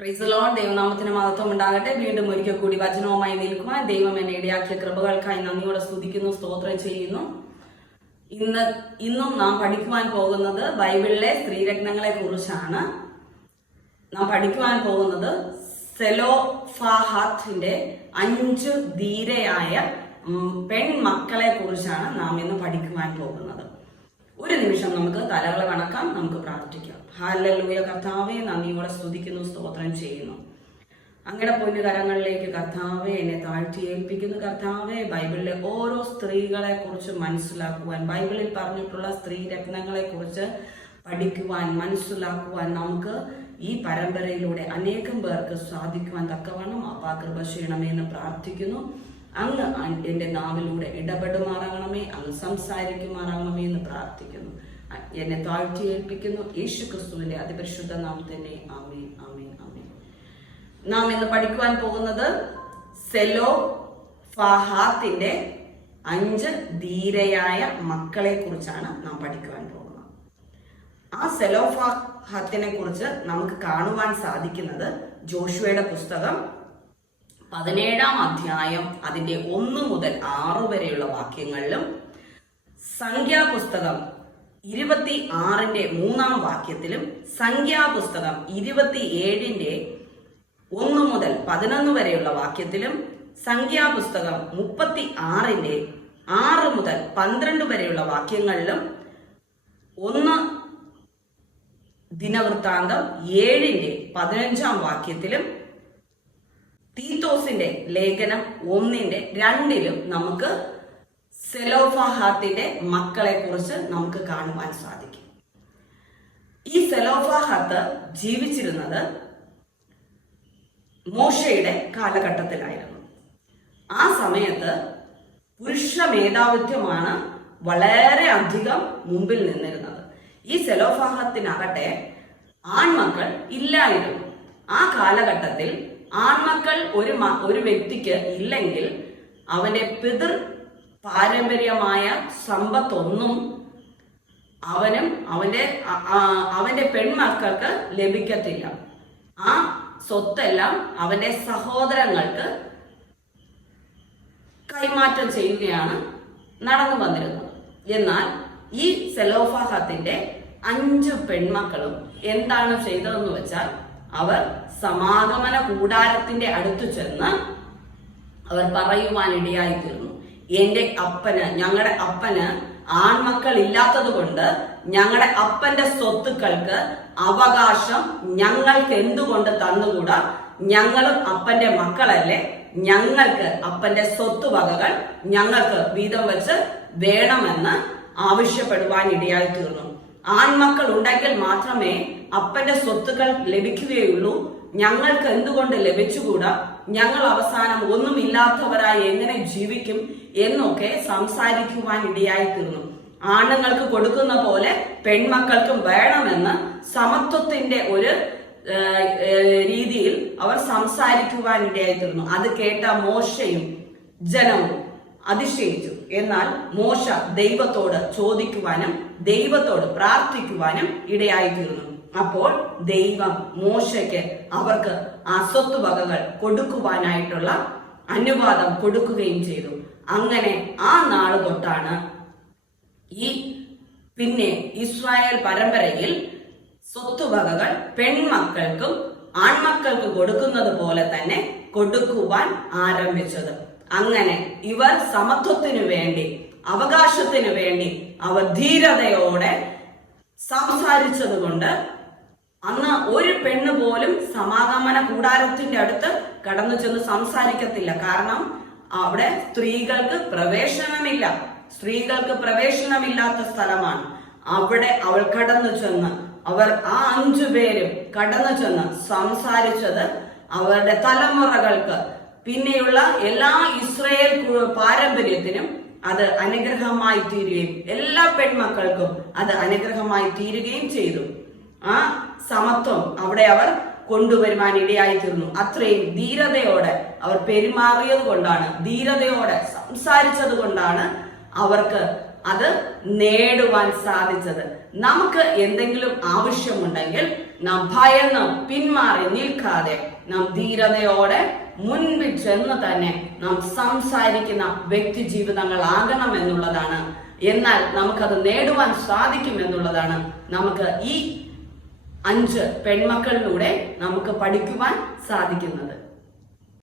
പ്രീസലോൺ ദൈവനാമത്തിന് മഹത്വം ഉണ്ടാകട്ടെ. വീണ്ടും ഒരിക്കൽ കൂടി വചനവുമായി നിൽക്കുവാൻ ദൈവം എന്നെ ഇടയാക്കിയ കൃപകൾക്കായി നന്ദിയോടെ സ്തുതിക്കുന്നു സ്തോത്രം ചെയ്യുന്നു. ഇന്ന് ഇന്നും നാം പഠിക്കുവാൻ പോകുന്നത് ബൈബിളിലെ സ്ത്രീരത്നങ്ങളെ കുറിച്ചാണ് നാം പഠിക്കുവാൻ പോകുന്നത് സെലോഫാഹാത്തിന്റെ അഞ്ച് ധീരയായ പെൺമക്കളെ കുറിച്ചാണ് നാം ഇന്ന് പഠിക്കുവാൻ പോകുന്നത്. ഒരു നിമിഷം നമുക്ക് തലകൾ വണക്കാം നമുക്ക് പ്രാർത്ഥിക്കാം. ഹാലലൂയ കർത്താവെ നന്ദിയോടെ സ്തുതിക്കുന്നു സ്തോത്രം ചെയ്യുന്നു. അങ്ങനെ പൊന്നു കരങ്ങളിലേക്ക് കർത്താവെ എന്നെ താഴ്ത്തി ഏൽപ്പിക്കുന്നു. കർത്താവെ ബൈബിളിലെ ഓരോ സ്ത്രീകളെ കുറിച്ച് മനസ്സിലാക്കുവാൻ ബൈബിളിൽ പറഞ്ഞിട്ടുള്ള സ്ത്രീ രത്നങ്ങളെ കുറിച്ച് പഠിക്കുവാൻ മനസ്സിലാക്കുവാൻ നമുക്ക് ഈ പരമ്പരയിലൂടെ അനേകം പേർക്ക് സാധിക്കുവാൻ തക്കവണ്ണം അപ്പാകൃപ ചെയ്യണമെന്ന് പ്രാർത്ഥിക്കുന്നു. അങ്ങ് എന്റെ നാവിലൂടെ ഇടപെടുമാറാകണമേ അങ്ങ് സംസാരിക്കുമാറാകണമേ എന്ന് പ്രാർത്ഥിക്കുന്നു. എന്നെ താഴ്ത്തി ഏൽപ്പിക്കുന്നു യേശു ക്രിസ്തുവിന്റെ അതിപരിശുദ്ധ നാം തന്നെ ആമേ ആമേ ആമേ നാം ഇന്ന് പഠിക്കുവാൻ പോകുന്നത് സെലോ ഫഹാത്തിന്റെ അഞ്ച് ധീരയായ മക്കളെ കുറിച്ചാണ് നാം പഠിക്കുവാൻ പോകുന്നത്. ആ സെലോഫാഹത്തിനെ കുറിച്ച് നമുക്ക് കാണുവാൻ സാധിക്കുന്നത് ജോഷുവയുടെ പുസ്തകം പതിനേഴാം അധ്യായം അതിന്റെ ഒന്ന് മുതൽ ആറ് വരെയുള്ള വാക്യങ്ങളിലും സംഖ്യാപുസ്തകം ഇരുപത്തി ആറിന്റെ മൂന്നാം വാക്യത്തിലും സംഖ്യാപുസ്തകം ഇരുപത്തി ഏഴിന്റെ ഒന്ന് മുതൽ പതിനൊന്ന് വരെയുള്ള വാക്യത്തിലും സംഖ്യാപുസ്തകം മുപ്പത്തി ആറിന്റെ ആറ് മുതൽ പന്ത്രണ്ട് വരെയുള്ള വാക്യങ്ങളിലും ഒന്ന് ദിനവൃത്താന്തം ഏഴിന്റെ പതിനഞ്ചാം വാക്യത്തിലും തീത്തോസിന്റെ ലേഖനം ഒന്നിന്റെ രണ്ടിലും നമുക്ക് സെലോഫാഹാത്തിന്റെ മക്കളെ കുറിച്ച് നമുക്ക് കാണുവാൻ സാധിക്കും. ഈ സെലോഫാഹാത്ത് ജീവിച്ചിരുന്നത് മോശയുടെ കാലഘട്ടത്തിലായിരുന്നു. ആ സമയത്ത് പുരുഷ മേധാവിത്വമാണ് വളരെ അധികം മുമ്പിൽ നിന്നിരുന്നത്. ഈ സെലോഫാഹത്തിനാകട്ടെ ആൺമക്കൾ ഇല്ലായിരുന്നു. ആ കാലഘട്ടത്തിൽ ആൺമക്കൾ ഒരു ഒരു വ്യക്തിക്ക് ഇല്ലെങ്കിൽ അവന്റെ പിതൃ പാരമ്പര്യമായ സമ്പത്തൊന്നും അവനും അവന്റെ അവന്റെ പെൺമക്കൾക്ക് ലഭിക്കത്തില്ല. ആ സ്വത്തെല്ലാം അവന്റെ സഹോദരങ്ങൾക്ക് കൈമാറ്റം ചെയ്യുകയാണ് നടന്നു വന്നിരുന്നത്. എന്നാൽ ഈ സെലോഫാഹത്തിന്റെ അഞ്ചു പെൺമക്കളും എന്താണ് ചെയ്തതെന്ന് വെച്ചാൽ അവർ സമാഗമന കൂടാരത്തിന്റെ അടുത്ത് ചെന്ന് അവർ പറയുവാൻ ഇടയായി തീർന്നു എന്റെ അപ്പന് ഞങ്ങളുടെ അപ്പന് ആൺമക്കൾ ഇല്ലാത്തത് കൊണ്ട് ഞങ്ങളുടെ അപ്പന്റെ സ്വത്തുക്കൾക്ക് അവകാശം ഞങ്ങൾക്ക് എന്തുകൊണ്ട് തന്നുകൂടാ? ഞങ്ങളും അപ്പന്റെ മക്കളല്ലേ? ഞങ്ങൾക്ക് അപ്പന്റെ സ്വത്തുവകകൾ ഞങ്ങൾക്ക് വീതം വെച്ച് വേണമെന്ന് ആവശ്യപ്പെടുവാൻ ഇടയായി തീർന്നു ആൺമക്കൾ ഉണ്ടെങ്കിൽ മാത്രമേ അപ്പന്റെ സ്വത്തുക്കൾ ലഭിക്കുകയുള്ളൂ. ഞങ്ങൾക്ക് എന്തുകൊണ്ട് ലഭിച്ചുകൂടാ? ഞങ്ങൾ അവസാനം ഒന്നുമില്ലാത്തവരായി എങ്ങനെ ജീവിക്കും എന്നൊക്കെ സംസാരിക്കുവാൻ ഇടയായി തീർന്നു ആണുങ്ങൾക്ക് കൊടുക്കുന്ന പോലെ പെൺമക്കൾക്കും വേണമെന്ന് സമത്വത്തിന്റെ ഒരു രീതിയിൽ അവർ സംസാരിക്കുവാൻ ഇടയായി തീർന്നു അത് കേട്ട മോശയും ജനവും. അതിശയിച്ചു. എന്നാൽ മോശ ദൈവത്തോട് ചോദിക്കുവാനും ദൈവത്തോട് പ്രാർത്ഥിക്കുവാനും ഇടയായി തീർന്നു അപ്പോൾ ദൈവം മോശയ്ക്ക് അവർക്ക് അസ്വത്ത് വകകൾ കൊടുക്കുവാനായിട്ടുള്ള അനുവാദം കൊടുക്കുകയും ചെയ്തു. അങ്ങനെ ആ നാൾ തൊട്ടാണ് ഈ പിന്നെ ഇസ്രായേൽ പരമ്പരയിൽ സ്വത്തുവകകൾ പെൺമക്കൾക്കും ആൺമക്കൾക്കും കൊടുക്കുന്നത് പോലെ തന്നെ കൊടുക്കുവാൻ ആരംഭിച്ചത്. അങ്ങനെ ഇവർ സമത്വത്തിനു വേണ്ടി അവകാശത്തിനു വേണ്ടി അവർ ധീരതയോടെ സംസാരിച്ചത് കൊണ്ട് അന്ന് ഒരു പെണ്ണ് പോലും സമാഗമന കൂടാരത്തിന്റെ അടുത്ത് കടന്നു ചെന്ന് സംസാരിക്കത്തില്ല. കാരണം അവിടെ സ്ത്രീകൾക്ക് പ്രവേശനമില്ല. സ്ത്രീകൾക്ക് പ്രവേശനമില്ലാത്ത സ്ഥലമാണ്. അവിടെ അവൾ കടന്നു ചെന്ന് അവർ ആ അഞ്ചു പേരും കടന്നു ചെന്ന് സംസാരിച്ചത് അവരുടെ തലമുറകൾക്ക് പിന്നെയുള്ള എല്ലാ ഇസ്രയേൽ പാരമ്പര്യത്തിനും അത് അനുഗ്രഹമായി തീരുകയും എല്ലാ പെൺമക്കൾക്കും അത് അനുഗ്രഹമായി തീരുകയും ചെയ്തു. ആ സമത്വം അവിടെ അവർ കൊണ്ടുവരുവാൻ ഇടയായി തീർന്നു അത്രയും ധീരതയോടെ അവർ പെരുമാറിയത് കൊണ്ടാണ് ധീരതയോടെ സംസാരിച്ചത് കൊണ്ടാണ് അവർക്ക് അത് നേടുവാൻ സാധിച്ചത്. നമുക്ക് എന്തെങ്കിലും ആവശ്യമുണ്ടെങ്കിൽ നാം ഭയന്ന് പിന്മാറി നിൽക്കാതെ നാം ധീരതയോടെ മുൻപിൽ ചെന്ന് തന്നെ നാം സംസാരിക്കുന്ന വ്യക്തി ജീവിതങ്ങളാകണം എന്നുള്ളതാണ്. എന്നാൽ നമുക്കത് നേടുവാൻ സാധിക്കും എന്നുള്ളതാണ്. നമുക്ക് ഈ അഞ്ച് പെൺമക്കളിലൂടെ നമുക്ക് പഠിക്കുവാൻ സാധിക്കുന്നത്.